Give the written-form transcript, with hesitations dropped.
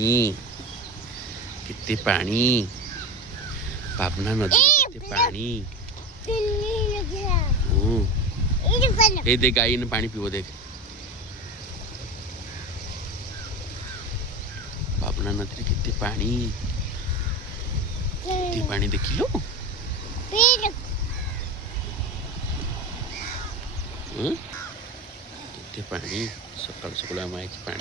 ई, किती पाणी. पापना नदी किती पाणी. हो. हे दे गाईनं पाणी पिवू दे. पापना नदी किती पाणी. किती पाणी देखिलो. किती पाणी. सकाळ सकाळ माहिती पाणी.